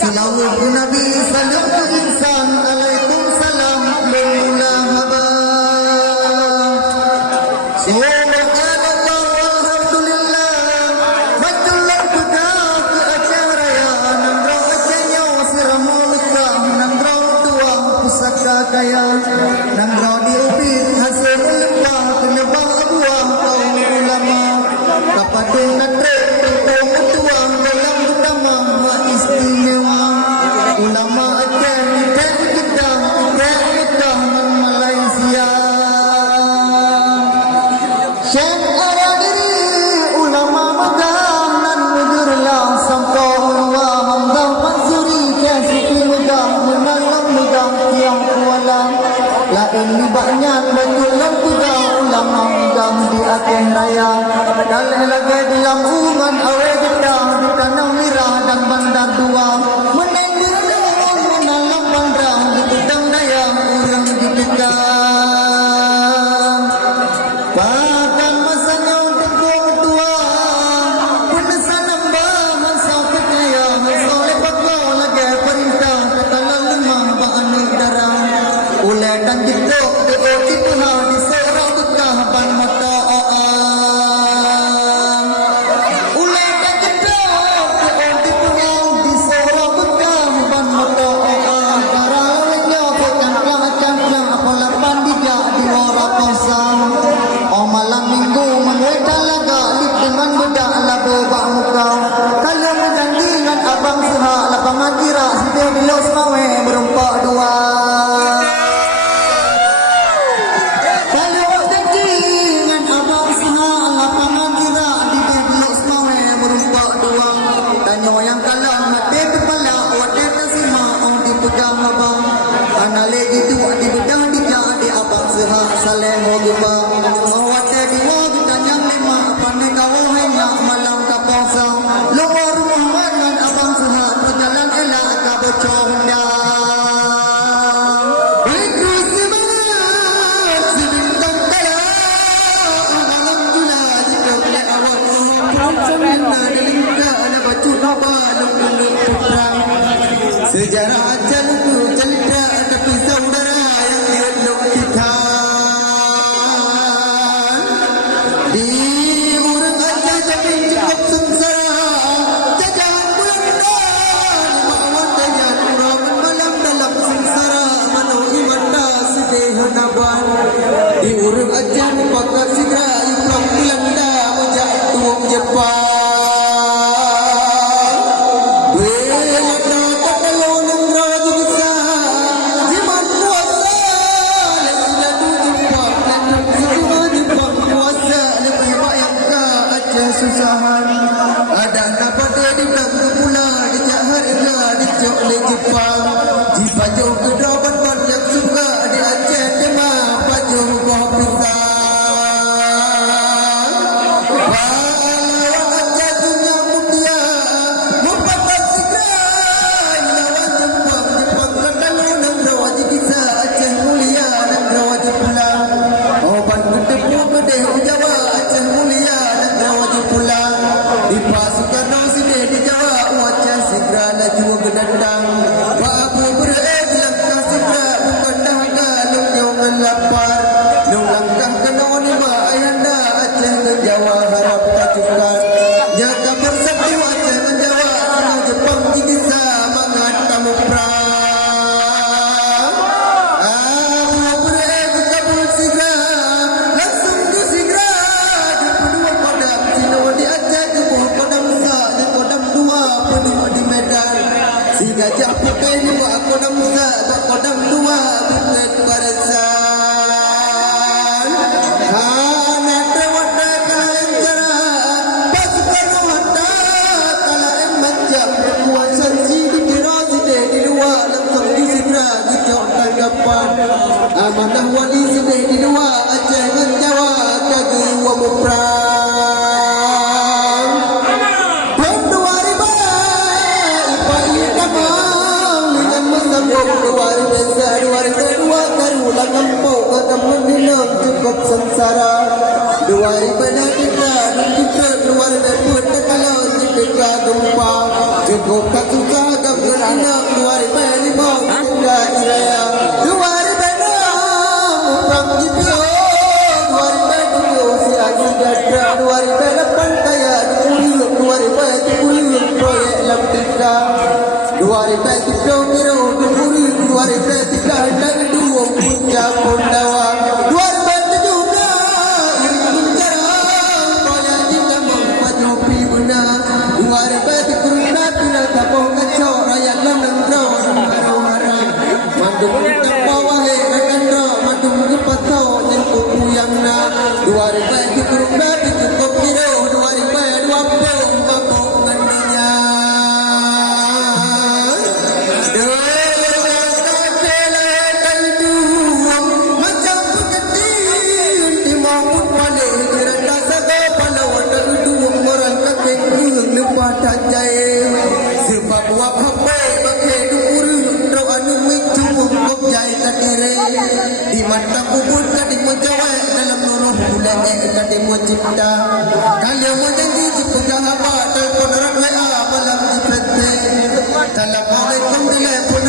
Salawat Nabi salam insan alaikum salam lula haba. Subhanallah walhamdulillah Majullah pedah ke acara ya Nandraw acaranya siramul ikram Nandraw tuang pusaka kaya Nandraw diubit hasil lembah Kenebah buah kaum ulama Kapadung nadrek tentang tuang dalam utama istimewa Ulama akan tidak gedang tidak gedang Malaysia Syekh Diri ulama megah nan mujurlah sampai ulwa hamdah mansuri kasih megah menalam megah yang kuala lain libaknya betulan megah ulama megah di akhir raya dan lagi dalam uman awe getah di tanah merah dan bandar dua menendir daun menalam bandar di pedang daya orang di pedang bahkan masanya untuk tua penesan nambahan sampai kaya soleh bakal lagi perintah katalah lemah ba'anu darah oleh dan ditok di Tuhan di serang bekah ban mata oleh dan ditok di Tuhan di serang bekah ban mata darah lenya bukan kelacang apalah pandija di wara kosong malam minggu mengedah laga lip dengan bedak labu bak muka kalau berjanji dengan abang suha lapangan kira sudah bila semawe berempat dua kalau berjanji dengan abang suha lapangan kira sudah bila semawe berempat dua tanya yang kalah hati kepala wadah tersima di pegang abang anak lagi dua di bedah dijak di abang suha saleh hogibang Luar Muhammad dan abang suha berjalan elak ke bercanda. Itu semangat sebintang kaya. Alhamdulillah jika boleh awak Muhammad semina delinda ada baju balung dulu perang. Sejarah ajal itu cerita tapi saudara yang dielok kita. Di urang aja jadi cukup sengsara. Di urang aja pakat segera ikram Belanda mojak tuang Jepang Belanda tak kalau negara jibisa jiman kuasa lelah du Jepang lelah semua Jepang kuasa lebih banyak ke aja susahan ada napa dia di belakang pula di jahat ke di jok le Jepang di baju kedraban banyak suka di Aceh demam baju buah pisang pahlawan Aceh dunia mulia membatas segera lawan Jepang Jepang kalau negara wajib bisa Aceh mulia negara wajib pulang obat ketepu gede Jawa Aceh mulia negara wajib pulang di pasukan sini di Jawa Aceh segera laju gedandang babu berat langkah segera bukan dahaga long lapar long langkah kena lima ayanda Aceh ke Jawa harap tajukan jaga bersatu Aceh ke Jawa sama Jepang jigisa mangat kamu perang abu berat kabul segera langsung ke segera di kedua kodam sino di Aceh ke buah kodam sa di kodam dua penuh di Medan si gajah putih ni buat kodam sa buat kodam dua bukan barisan hana tewat kalah cara pasukan wata kalah macam kuasa si di kira si di dua langsung di segera gejok tanggapan amanah wali si di dua Aceh dan Jawa kaki wa perang Pem 2000 ipai kamang dengan mesambung 2002 karulang ngempau ketemu hilang cukup sengsara 2000 kita luar dapur kalau jika gempa cukup tak susah ada 2008 kaya dikurung 2010 proyek lam tiga 2003 kira dikurung 2003 dan 2 punca pondawa 2007 proyek jika maju pribuna 2003 napila tapong kacau rakyat lam nangro mandung tak bawah kandra mandung gepatau yang kuyang na 2003 nabi cukup kira 2020 bakok ngandanya macam peketin di maupun balik kerana saga pahlawan dan duung orang kakek kurang lepas tajai sebab wap hapai pakai dukurung rau anu mencubuk kop jai kadere di mata kubur kading menjawab dalam nuruh bulan kading mencipta kalian menjanji dipegang apa telefon orang WA malam di PT Assalamualaikum warahmatullahi